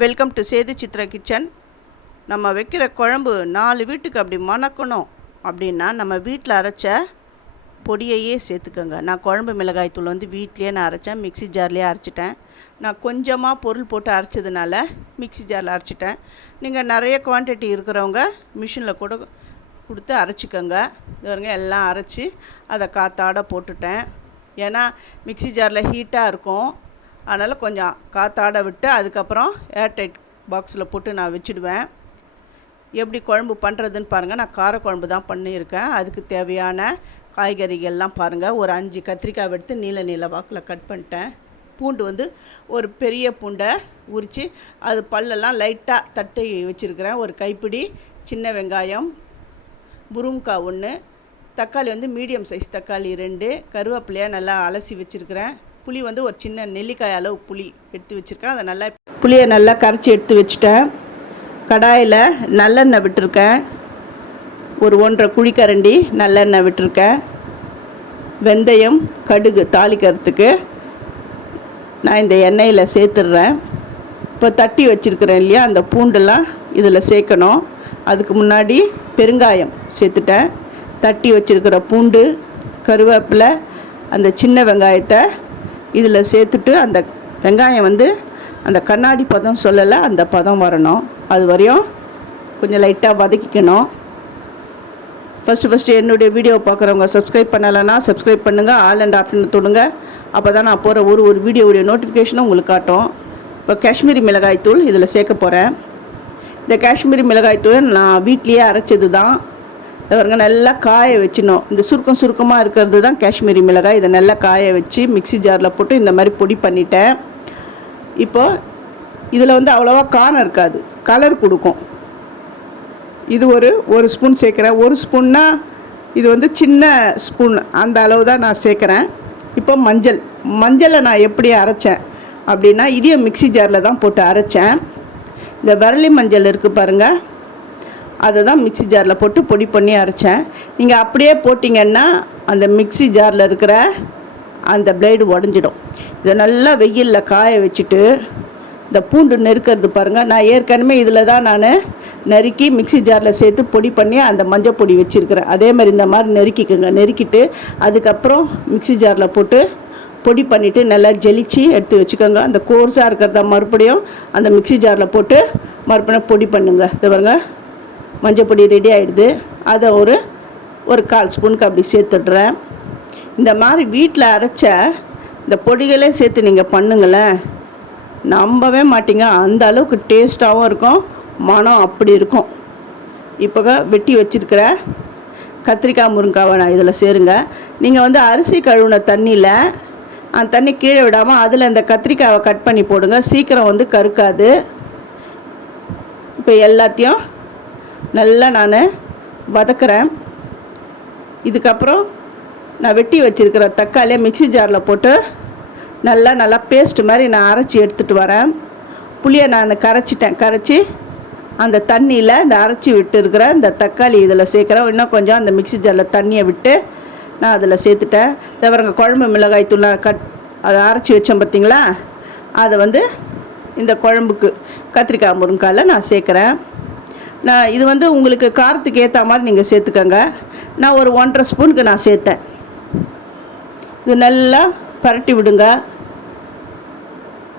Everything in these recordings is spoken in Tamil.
Welcome to Sethu Chitra kitchen. நம்ம வைக்கிற குழம்பு 4 வீட்டுக்கு அப்படி மணக்கணும் அப்படின்னா நம்ம வீட்டில் அரைச்ச பொடியையே சேர்த்துக்கோங்க. நான் குழம்பு மிளகாய் தூள் வீட்டிலையே நான் அரைச்சேன், மிக்ஸி ஜார்லேயே அரைச்சிட்டேன். நான் கொஞ்சமாக பொருள் போட்டு அரைச்சதுனால மிக்ஸி ஜாரில் அரைச்சிட்டேன். நீங்கள் நிறைய குவான்டிட்டி இருக்கிறவங்க மிஷினில் கூட கொடுத்து அரைச்சிக்கோங்க. இதுவரைங்க எல்லாம் அரைச்சி அதை காற்றாட போட்டுட்டேன். ஏன்னா மிக்ஸி ஜாரில் ஹீட்டாக இருக்கும், அதனால் கொஞ்சம் காற்றாட விட்டு அதுக்கப்புறம் ஏர்டைட் பாக்ஸில் போட்டு நான் வச்சுடுவேன். எப்படி குழம்பு பண்ணுறதுன்னு பாருங்கள். நான் காரக்குழம்பு தான் பண்ணியிருக்கேன். அதுக்கு தேவையான காய்கறிகள்லாம் பாருங்கள். ஒரு 5 கத்திரிக்காய் எடுத்து நீல வாக்கில் கட் பண்ணிட்டேன். பூண்டு ஒரு பெரிய பூண்டை உரித்து அது பல்லெல்லாம் லைட்டாக தட்டி வச்சுருக்கிறேன். ஒரு கைப்பிடி சின்ன வெங்காயம், முருங்கைக்காய் 1, தக்காளி மீடியம் சைஸ் தக்காளி 2, கருவேப்பிலையாக நல்லா அலசி வச்சுருக்கிறேன். புளி ஒரு சின்ன நெல்லிக்காய் அளவு புளி எடுத்து வச்சுருக்கேன். அதை நல்லா புளியை நல்லா கரைச்சி எடுத்து வச்சுட்டேன். கடாயில் நல்லெண்ணெய் விட்டுருக்கேன். ஒரு 1.5 குழிக்கரண்டி நல்லெண்ணெய் விட்டுருக்கேன். வெந்தயம், கடுகு தாளிக்கிறதுக்கு நான் இந்த எண்ணெயில் சேர்த்துடுறேன். இப்போ தட்டி வச்சுருக்கிறேன் இல்லையா, அந்த பூண்டெல்லாம் இதில் சேர்க்கணும். அதுக்கு முன்னாடி பெருங்காயம் சேர்த்துட்டேன். தட்டி வச்சுருக்கிற பூண்டு, கருவேப்பிலை, அந்த சின்ன வெங்காயத்தை இதில் சேர்த்துட்டு அந்த வெங்காயம் அந்த கண்ணாடி பதம் சொல்லலை, அந்த பதம் வரணும். அது வரையும் கொஞ்சம் லைட்டாக வதக்கிக்கணும். ஃபஸ்ட்டு என்னுடைய வீடியோ பார்க்குறவங்க சப்ஸ்கிரைப் பண்ணலைன்னா சப்ஸ்கிரைப் பண்ணுங்கள், ஆல் அண்ட் ஆப்ஷன் தொடுங்க. அப்போ தான் நான் போகிற ஒரு வீடியோவுடைய நோட்டிஃபிகேஷனும் உங்களுக்கு காட்டும். இப்போ காஷ்மீரி மிளகாய் தூள் இதில் சேர்க்க போகிறேன். இந்த காஷ்மீரி மிளகாய் தூள் நான் வீட்லேயே அரைச்சது தான். இவருங்க நல்லா காய வச்சிடணும். இந்த சுருக்கமாக இருக்கிறது தான் காஷ்மீரி மிளகாய். இதை நல்லா காய வச்சு மிக்ஸி ஜாரில் போட்டு இந்த மாதிரி பொடி பண்ணிட்டேன். இப்போது இதில் அவ்வளோவா காரம் இருக்காது, கலர் கொடுக்கும். இது ஒரு ஸ்பூன் சேர்க்குறேன். ஒரு ஸ்பூன்னா இது சின்ன ஸ்பூன், அந்த அளவு தான் நான் சேர்க்குறேன். இப்போ மஞ்சளை நான் எப்படி அரைச்சேன் அப்படின்னா, இதையும் மிக்ஸி ஜாரில் தான் போட்டு அரைச்சேன். இந்த விரலி மஞ்சள் இருக்குது பாருங்கள், அதை தான் மிக்ஸி ஜாரில் போட்டு பொடி பண்ணி அரைச்சேன். நீங்கள் அப்படியே போட்டிங்கன்னா அந்த மிக்ஸி ஜாரில் இருக்கிற அந்த பிளேடு உடஞ்சிடும். இதை நல்லா வெயிலில் காய வச்சுட்டு இந்த பூண்டு நெருக்கிறது பாருங்கள். நான் ஏற்கனவே இதில் தான் நான் நறுக்கி மிக்ஸி ஜாரில் சேர்த்து பொடி பண்ணி அந்த மஞ்சள் பொடி வச்சுருக்கிறேன். அதே மாதிரி இந்த மாதிரி நெருக்கிட்டு அதுக்கப்புறம் மிக்ஸி ஜாரில் போட்டு பொடி பண்ணிவிட்டு நல்லா ஜெலிச்சு எடுத்து வச்சுக்கோங்க. அந்த கோர்ஸாக இருக்கிறத மறுபடியும் அந்த மிக்ஸி ஜாரில் போட்டு மறுபடியும் பொடி பண்ணுங்க. இது பாருங்க, மஞ்சள் பொடி ரெடி ஆகிடுது. அதை ஒரு 1/4 ஸ்பூனுக்கு அப்படி சேர்த்துடுறேன். இந்த மாதிரி வீட்டில் அரைச்ச இந்த பொடிகளே சேர்த்து நீங்கள் பண்ணுங்களேன், நம்பவே மாட்டீங்க. அந்த அளவுக்கு டேஸ்ட்டாகவும் இருக்கும், மனம் அப்படி இருக்கும். இப்போ வெட்டி வச்சுருக்கிற கத்திரிக்காய், முருங்காவை நான் இதில் சேருங்க. நீங்கள் அரிசி கழுவுன தண்ணியில் அந்த தண்ணி கீழே விடாமல் அதில் இந்த கத்திரிக்காவை கட் பண்ணி போடுங்க. சீக்கிரம் கருக்காது. இப்போ எல்லாத்தையும் நல்லா நான் வதக்குறேன். இதுக்கப்புறம் நான் வெட்டி வச்சுருக்கிற தக்காளியை மிக்ஸி ஜாரில் போட்டு நல்லா பேஸ்ட் மாதிரி நான் அரைச்சி எடுத்துகிட்டு வரேன். புளியை நான் கரைச்சி அந்த தண்ணியில் இந்த அரைச்சி விட்டு இருக்கிற இந்த தக்காளி இதில் சேர்க்குறேன். இன்னும் கொஞ்சம் அந்த மிக்ஸி ஜாரில் தண்ணியை விட்டு நான் அதில் சேர்த்துட்டேன். தவிர குழம்பு மிளகாய் தூள் அதை அரைச்சி வச்சேன் பார்த்தீங்களா, அதை இந்த குழம்புக்கு கத்திரிக்காய் முருங்காயில் நான் சேர்க்குறேன். நான் இது உங்களுக்கு காரத்துக்கு ஏற்ற மாதிரி நீங்கள் சேர்த்துக்கோங்க. நான் ஒரு 1.5 ஸ்பூனுக்கு நான் சேர்த்தேன். இது நல்லா பரட்டி விடுங்க.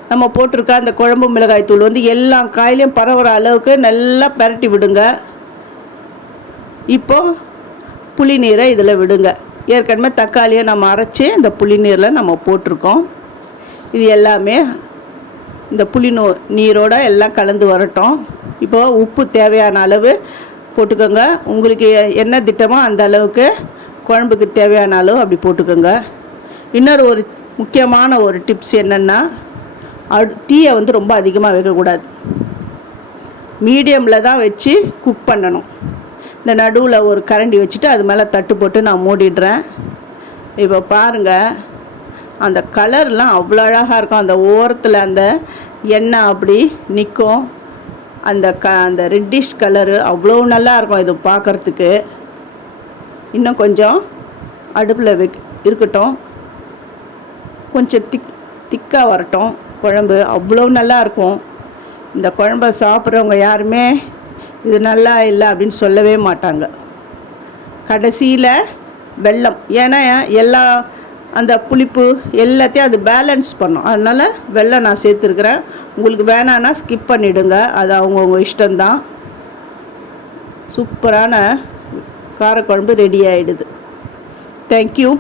நம்ம போட்டிருக்க அந்த குழம்பு மிளகாய் தூள் எல்லா காயிலையும் பரவுற அளவுக்கு நல்லா பரட்டி விடுங்க. இப்போது புளி நீரை இதில் விடுங்க. ஏற்கனவே தக்காளியை நம்ம அரைச்சி இந்த புளி நீரில் நம்ம போட்டிருக்கோம். இது எல்லாமே இந்த புளி நீரோடு எல்லாம் கலந்து வரட்டும். இப்போது உப்பு தேவையான அளவு போட்டுக்கோங்க. உங்களுக்கு என்ன திட்டமோ அந்த அளவுக்கு குழம்புக்கு தேவையான அளவு அப்படி போட்டுக்கோங்க. இன்னொரு முக்கியமான ஒரு டிப்ஸ் என்னென்னா, தீயை ரொம்ப அதிகமாக வைக்கக்கூடாது, மீடியமில் தான் வச்சு குக் பண்ணணும். இந்த நடுவில் ஒரு கரண்டி வச்சுட்டு அது மேலே தட்டு போட்டு நான் மூடிடுறேன். இப்போ பாருங்கள், அந்த கலர்லாம் அவ்வளோ அழகாக இருக்கும். அந்த ஓரத்தில் அந்த எண்ணெய் அப்படி நிற்கும். அந்த ரெட்டிஷ் கலரு அவ்வளோ நல்லாயிருக்கும் இது பார்க்குறதுக்கு. இன்னும் கொஞ்சம் அடுப்பில் இருக்கட்டும், கொஞ்சம் திக்காக வரட்டும். குழம்பு அவ்வளோ நல்லாயிருக்கும். இந்த குழம்ப சாப்பிட்றவங்க யாருமே இது நல்லா இல்லை அப்படின்னு சொல்லவே மாட்டாங்க. கடைசியில் வெல்லம், ஏன்னா எல்லா அந்த புளிப்பு எல்லாத்தையும் அது பேலன்ஸ் பண்ணும். அதனால் வெல்லம் நான் சேர்த்துருக்குறேன். உங்களுக்கு வேணான்னா ஸ்கிப் பண்ணிவிடுங்க, அது அவங்கவுங்க இஷ்டம்தான். சூப்பரான காரக்குழம்பு ரெடி ஆகிடுது. தேங்க்யூ.